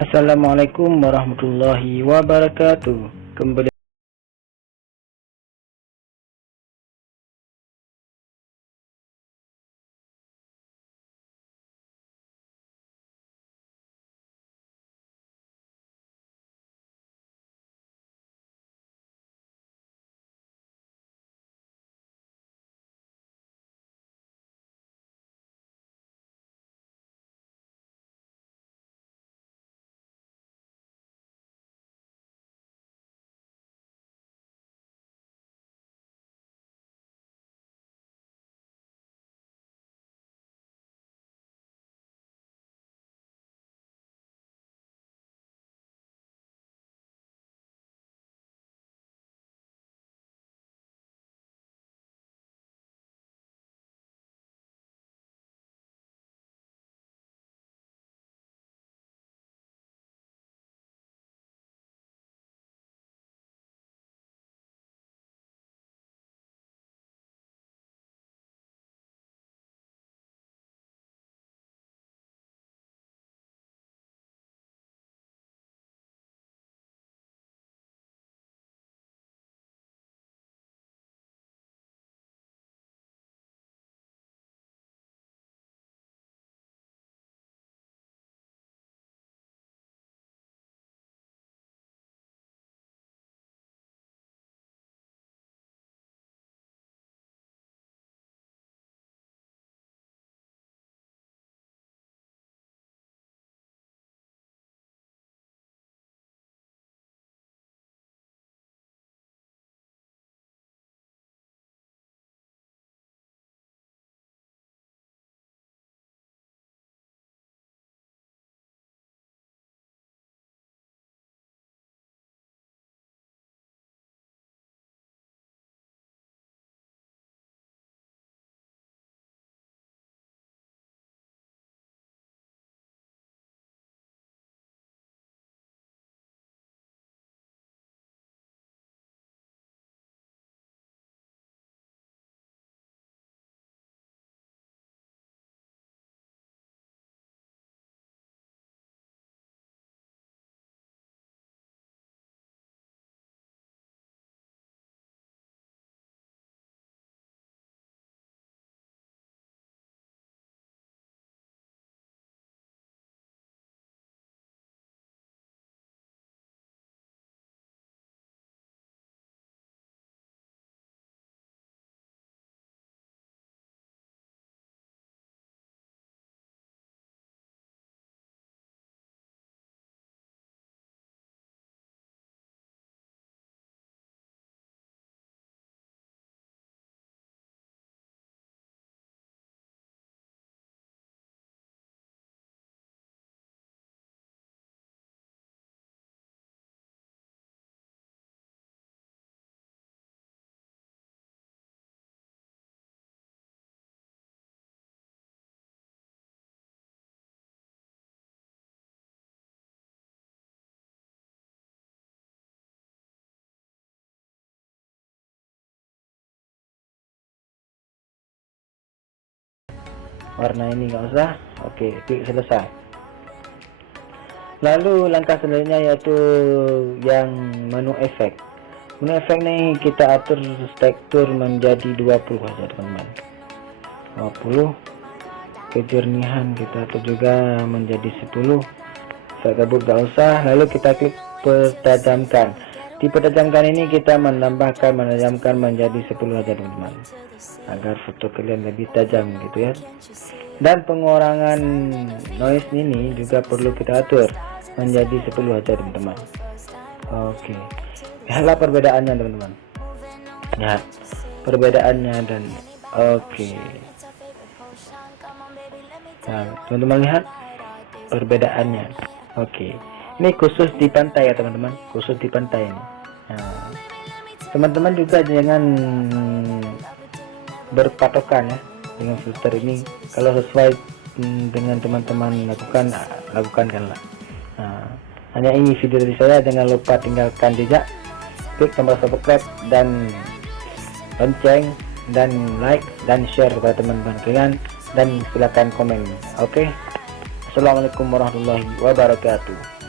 Assalamualaikum warahmatullahi wabarakatuh. Kembali warna ini nggak usah. Oke, klik selesai. Lalu langkah selanjutnya yaitu yang menu efek. Menu efek nih kita atur tekstur menjadi 20 aja teman-teman. 20. Kejernihan kita atur juga menjadi 10. Saya gabung nggak usah. Lalu kita klik pertajamkan. Di pertajamkan ini kita menajamkan menjadi 10 aja teman-teman, agar foto kalian lebih tajam gitu ya. Dan pengurangan noise ini juga perlu kita atur menjadi 10 aja teman-teman. Oke, lihatlah perbedaannya teman-teman. Lihat perbedaannya dan oke. Nah teman-teman lihat perbedaannya. Oke, ini khusus di pantai ya teman-teman, khusus di pantai ini. Nah, teman-teman juga jangan berpatokan ya dengan filter ini. Kalau sesuai dengan teman-teman lakukanlah. Nah, hanya ini video dari saya. Jangan lupa tinggalkan jejak, klik tombol subscribe dan lonceng dan like dan share kepada teman-teman kalian, dan silakan komen. Oke. Assalamualaikum warahmatullahi wabarakatuh.